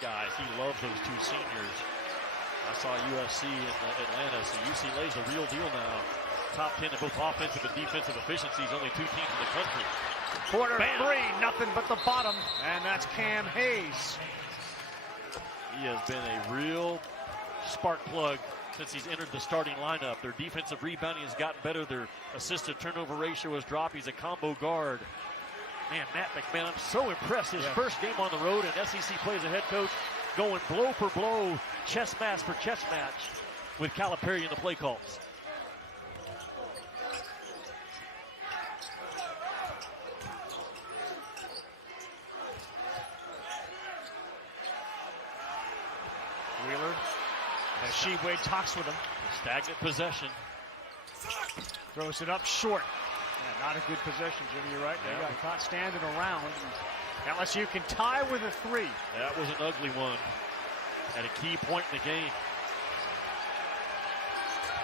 guys. He loves those two seniors. I saw USC in Atlanta, so UCLA's a real deal now. Top 10 in both offensive and defensive efficiencies, only 2 teams in the country. Quarter 3, nothing but the bottom, and that's Cam Hayes. He has been a real spark plug since he's entered the starting lineup. Their defensive rebounding has gotten better. Their assisted turnover ratio has dropped. He's a combo guard. Man, Matt McMahon, I'm so impressed. His first game on the road in SEC play as a head coach, going blow for blow, chess match for chess match with Calipari in the play calls. Wheeler, as Sheboy talks with him. Stagnant possession. Throws it up short. Yeah, not a good possession, Jimmy. You're right. They got caught standing around. LSU can tie with a 3. That was an ugly one at a key point in the game.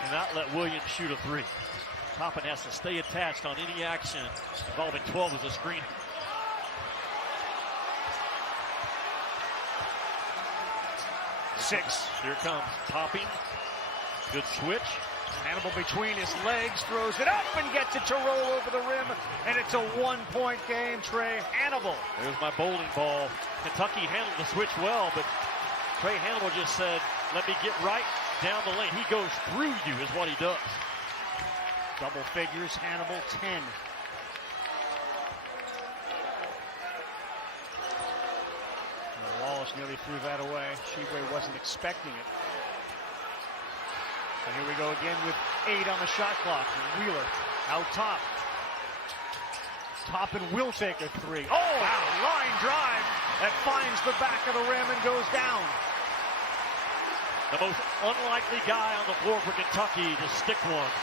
Cannot let Williams shoot a 3. Toppin has to stay attached on any action involving 12 as a screen. Six. Here it comes. Topping. Good switch. Hannibal between his legs, throws it up and gets it to roll over the rim, and it's a 1-point game. Trey Hannibal. There's my bowling ball. Kentucky handled the switch well, but Trey Hannibal just said, let me get right down the lane. He goes through you is what he does. Double figures, Hannibal 10. Wallace nearly threw that away. Sheboy wasn't expecting it. And here we go again with 8 on the shot clock. Wheeler out top. Toppin will take a 3. Oh, wow. Line drive that finds the back of the rim and goes down. The most unlikely guy on the floor for Kentucky to stick one.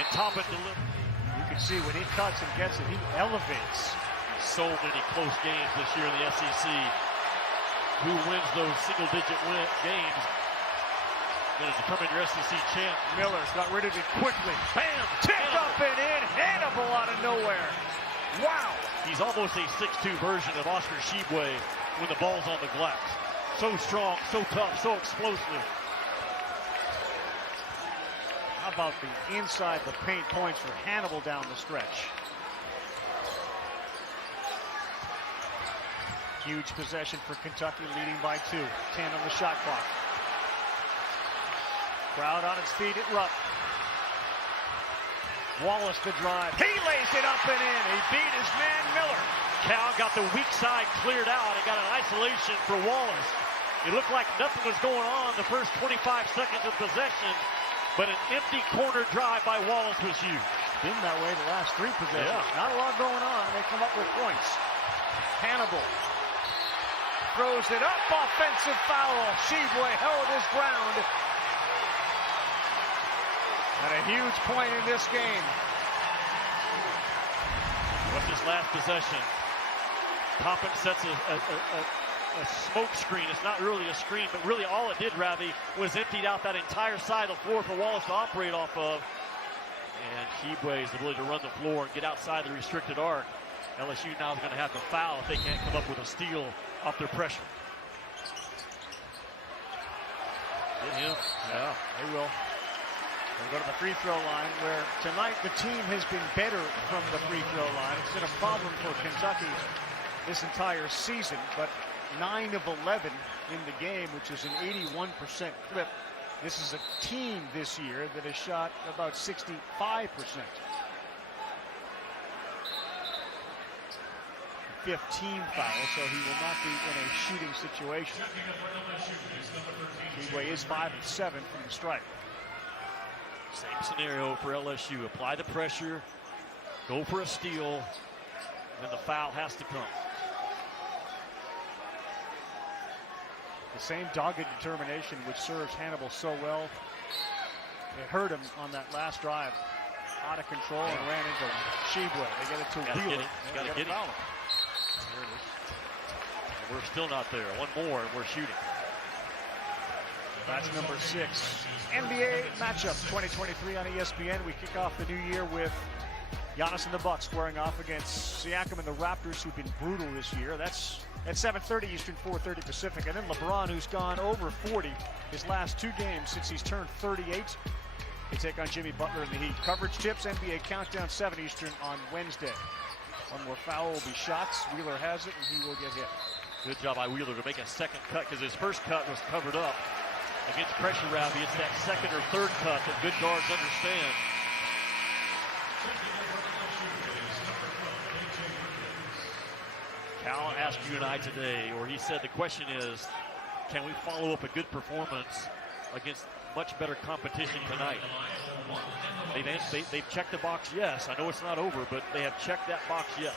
And Toppin delivers. You can see when he cuts and gets it, he elevates. So many close games this year in the SEC. Who wins those single-digit games going to determine your SEC champ. Miller got rid of it quickly. Bam! Tipped up and in. Hannibal out of nowhere. Wow! He's almost a 6'2 version of Oscar Sheboy when the ball's on the glass. So strong, so tough, so explosive. How about the inside the paint points for Hannibal down the stretch? Huge possession for Kentucky, leading by 2. 10 on the shot clock. Crowd on its feet at Rupp. Wallace the drive. He lays it up and in. He beat his man Miller. Cal got the weak side cleared out and got an isolation for Wallace. It looked like nothing was going on the first 25 seconds of possession, but an empty corner drive by Wallace was huge. Been that way the last 3 possessions. Yeah. Not a lot going on. They come up with points. Hannibal throws it up. Offensive foul. Sheboy held his ground. And a huge point in this game. What's this last possession? Toppin sets a smoke screen. It's not really a screen, but really all it did, Ravi, was emptied out that entire side of the floor for Wallace to operate off of. And Sheboy's ability to run the floor and get outside the restricted arc. LSU now is going to have to foul if they can't come up with a steal off their pressure. Get him. Yeah, they will. They'll go to the free throw line, where tonight the team has been better from the free throw line. It's been a problem for Kentucky this entire season, but 9 of 11 in the game, which is an 81% clip. This is a team this year that has shot about 65%. 15 fouls, so he will not be in a shooting situation. Sheboy is 5 of 7 from the stripe. Same scenario for LSU. Apply the pressure, go for a steal, and then the foul has to come. The same dogged determination which serves Hannibal so well. It hurt him on that last drive. Out of control and ran into Sheboy. They get it to Wheeler. Gotta get it. There it is. And we're still not there. One more and we're shooting. That's number 6. NBA matchup 2023 on ESPN. We kick off the new year with Giannis and the Bucks squaring off against Siakam and the Raptors, who've been brutal this year. That's at 7:30 Eastern, 4:30 Pacific. And then LeBron, who's gone over 40 his last 2 games since he's turned 38. They take on Jimmy Butler in the Heat. Coverage tips, NBA Countdown, 7 Eastern on Wednesday. One more foul will be shots. Wheeler has it, and he will get hit. Good job by Wheeler to make a second cut, because his first cut was covered up. Against pressure, Robbie, it's that second or third cut that good guards understand. Cal asked you and I today, or he said the question is, can we follow up a good performance against much better competition tonight? They've checked the box, yes. I know it's not over, but they have checked that box, yes.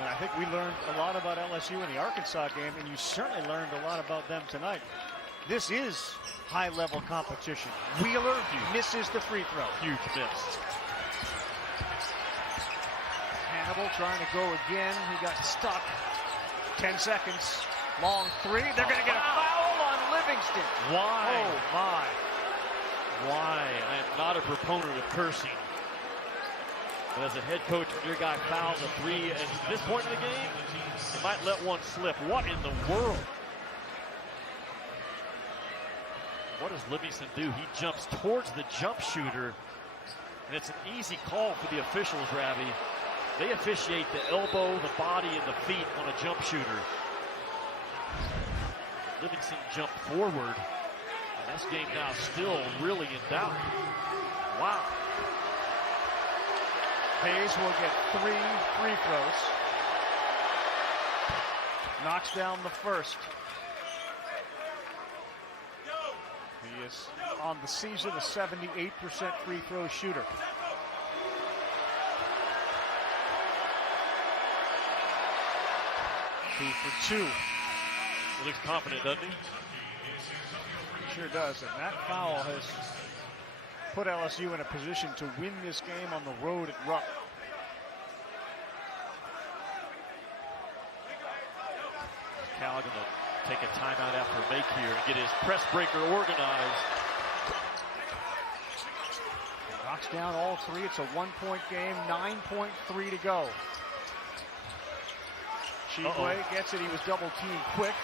And I think we learned a lot about LSU in the Arkansas game, and you certainly learned a lot about them tonight. This is high-level competition. Wheeler misses the free throw. Huge miss. Hannibal trying to go again. He got stuck. 10 seconds. Long three. They're going to get a foul on Livingston. Why? Oh, my. Why? I am not a proponent of cursing. But as a head coach, when your guy fouls a 3 at this point in the game, you might let one slip. What in the world? What does Livingston do? He jumps towards the jump shooter, and it's an easy call for the officials, Ravi. They officiate the elbow, the body, and the feet on a jump shooter. Livingston jumped forward, and this game now still really in doubt. Wow. Hayes will get 3 free throws. Knocks down the first. He is on the season a 78% free throw shooter. Two for 2. He looks confident, doesn't he? Sure does. And that foul has put LSU in a position to win this game on the road at Rupp. Cal going to take a timeout after a make here and get his press breaker organized. Knocks down all 3. It's a 1-point game. 9.3 to go. Chigwe gets it. He was double teamed quick.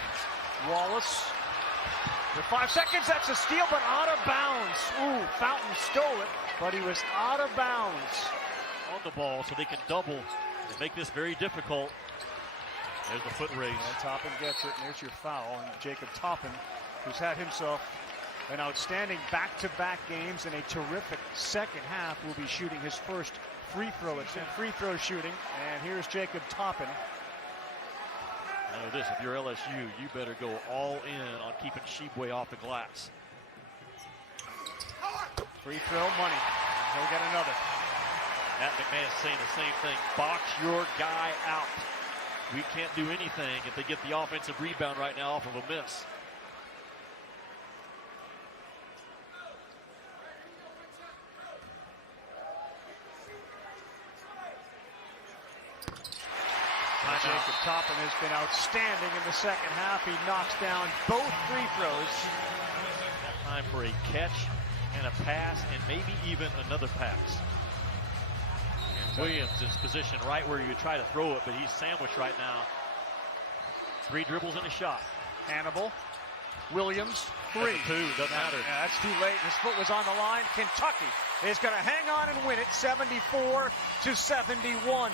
Wallace with 5 seconds. That's a steal, but out of bounds. Ooh, Fountain stole it, but he was out of bounds. On the ball, so they can double and make this very difficult. There's the foot race. And Toppin gets it, and there's your foul. And Jacob Toppin, who's had himself an outstanding back-to-back games and a terrific second half, will be shooting his first free throw shooting. And here's Jacob Toppin. I know this, if you're LSU, you better go all in on keeping Chigwe off the glass. Free throw money. He'll get another. Matt McMahon's saying the same thing. Box your guy out. We can't do anything if they get the offensive rebound right now off of a miss. Jacob Toppin has been outstanding in the second half. He knocks down both free throws. Time for a catch and a pass and maybe even another pass. And Williams is positioned right where you try to throw it, but he's sandwiched right now. 3 dribbles and a shot. Hannibal. Williams, 3. That's a 2, doesn't matter. Yeah, that's too late. His foot was on the line. Kentucky is going to hang on and win it 74-71.